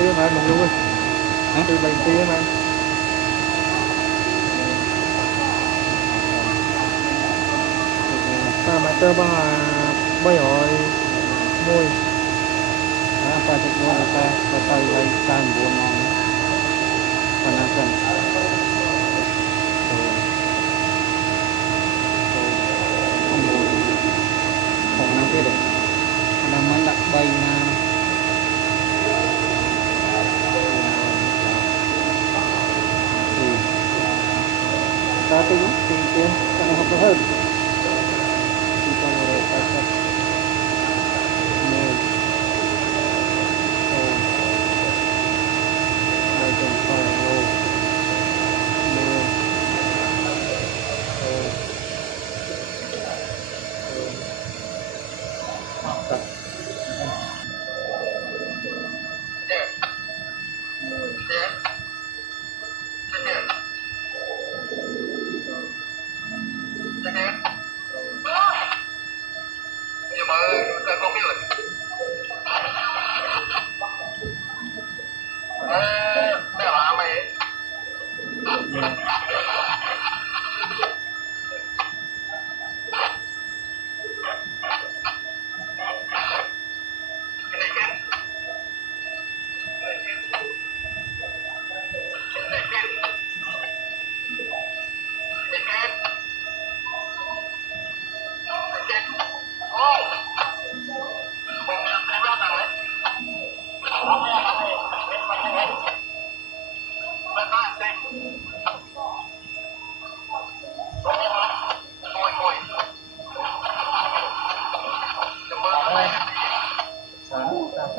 tiếng mà mình luôn từ bệnh tiếng mà ta mà tơ ba bây rồi môi apa tu pun kita lagi kan buat nom panasanของนั่นที่เด็กน้ำมันดักใบนาตาตึงตึงเตี้ยกันหอบเพิ่มที่ตอนเราไปจับเนื้อโอ้ใบจงไฟโอ้เนื้อโอ้ตัด